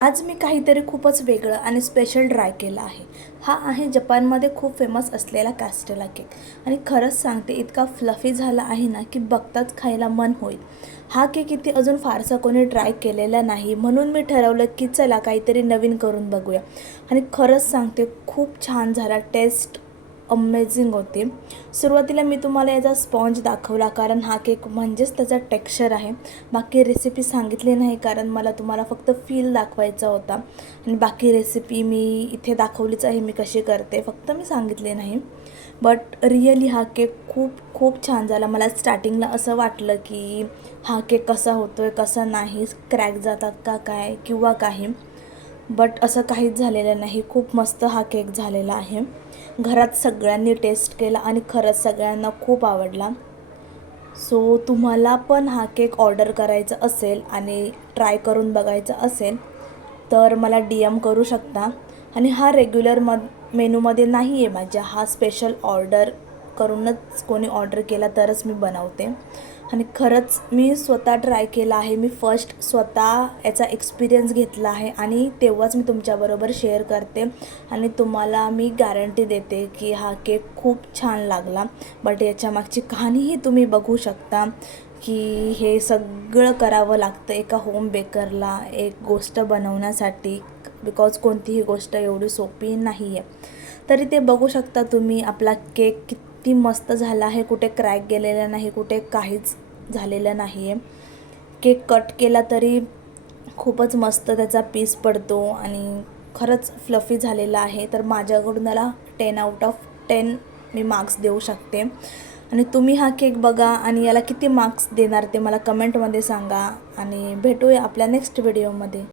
आज मी काहीतरी खूपच वेगळं आणि स्पेशल ट्राय केलं आहे. हा आहे जपानमध्ये खूप फेमस असलेला कास्टेला केक आणि खरंच सांगते इतका फ्लफी झाला आहे ना की बघताच खायला मन होईल. हा केक इथे अजून फारसा कोणी ट्राय केलेला नाही, म्हणून मी ठरवलं की चला काहीतरी नवीन करून बघूया. आणि खरंच सांगते खूप छान झाला, टेस्ट अमेझिंग होती. सुरुवातीला मी तुम्हाला याचा स्पॉन्ज दाखवला कारण हा केक म्हणजेच त्याचा टेक्स्चर आहे. बाकी रेसिपी सांगितली नाही कारण मला तुम्हाला फक्त फील दाखवायचा होता आणि बाकी रेसिपी मी इथे दाखवलीच आहे मी कशी करते, फक्त मी सांगितले नाही. बट रिअली हा केक खूप खूप छान झाला. मला स्टार्टिंगला असं वाटलं की हा केक कसा होतो आहे कसा नाही, क्रॅक जातात का काय किंवा काही, बट असं काहीच झालेलं नाही. खूप मस्त हा केक झालेला आहे. घरात सगळ्यांनी टेस्ट केला आणि खरंच सगळ्यांना खूप आवडला. सो तुम्हाला पण हा केक ऑर्डर करायचा असेल आणि ट्राय करून बघायचा असेल तर मला DM करू शकता. आणि हा रेग्युलर मेनूमध्ये नाही आहे माझ्या, हा स्पेशल ऑर्डर करूनच कोणी ऑर्डर केला तरच मी बनवते. आणि खरंच मी स्वतः ट्राय केला आहे, मी फर्स्ट स्वतः याचा एक्सपिरियन्स घेतला आहे आणि तेव्हाच मी तुमच्याबरोबर शेअर करते. आणि तुम्हाला मी गॅरंटी देते की हा केक खूप छान लागला. बट याच्यामागची कहाणीही तुम्ही बघू शकता की हे सगळं करावं लागतं एका होम बेकरला एक गोष्ट बनवण्यासाठी, बिकॉज कोणतीही गोष्ट एवढी सोपी नाही आहे. तरी ते बघू शकता तुम्ही, आपला केक किती मस्त झाला आहे, कुठे क्रॅक गेलेला नाही, कुठे काहीच झालेलं नाही आहे. केक कट केला तरी खूपच मस्त त्याचा पीस पडतो आणि खरंच फ्लफी झालेला आहे. तर माझ्याकडून याला 10/10 मी मार्क्स देऊ शकते. आणि तुम्ही हा केक बघा आणि याला किती मार्क्स देणार ते मला कमेंटमध्ये सांगा आणि भेटूया आपल्या नेक्स्ट व्हिडिओमध्ये.